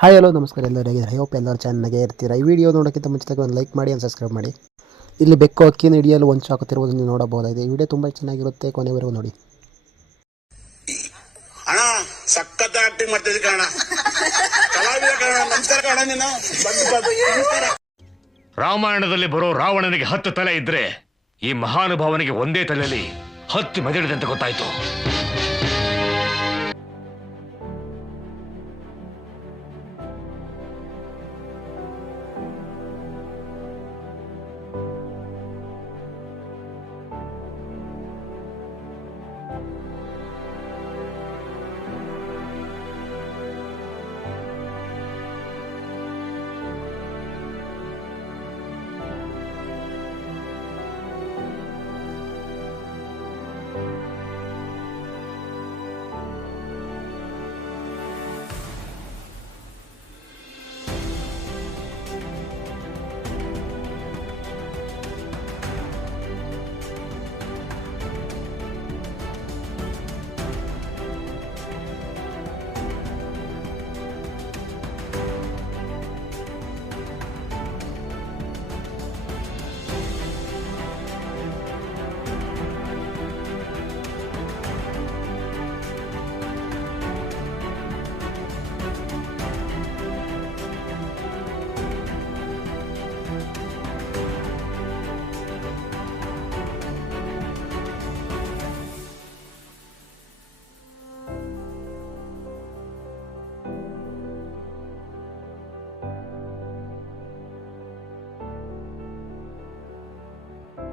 Hi hello ನಮಸ್ಕಾರ ಎಲ್ಲರಿಗೆ hope ಎಲ್ಲರೂ ಚೆನ್ನಾಗೇ ಇರ್ತೀರಾ. ಈ ವಿಡಿಯೋ ನೋಡೋಕ್ಕಿಂತ ಮುಂಚಿತವಾಗಿ ಒಂದು ಲೈಕ್ ಮಾಡಿ, ಒಂದು ಸಬ್ಸ್ಕ್ರೈಬ್ ಮಾಡಿ. ಇಲ್ಲಿ ಬೆಕ್ಕು ಅಕ್ಕಿನ ಹಿಡಿಯಲು ಒಂದು ಹಾಕುತ್ತಿರುವುದನ್ನು ನೀವು ನೋಡಬಹುದಾಗಿದೆ. ಈ ವಿಡಿಯೋ ತುಂಬ ಚೆನ್ನಾಗಿರುತ್ತೆ, ಕೊನೆವರೆಗೂ ನೋಡಿ. ಅಣ್ಣ ಸಖತ್ ಆಕ್ಟಿಂಗ್ ಮಾಡ್ತಿದ್ದೆ ಕಣ, ಕಲಾವಿದ ಕಣ. ನಮಸ್ಕಾರ ಕಣ, ನೀನು ನಮಸ್ಕಾರ. ರಾಮಾಯಣದಲ್ಲಿ ಬರೋ ರಾವಣನಿಗೆ 10 ತಲೆ ಇದ್ರೆ ಈ ಮಹಾನುಭಾವನಿಗೆ ಒಂದೇ ತಲೆಯಲ್ಲಿ 10 ಮೆದುಳಿದೆ ಅಂತ ಗೊತ್ತಾಯ್ತು.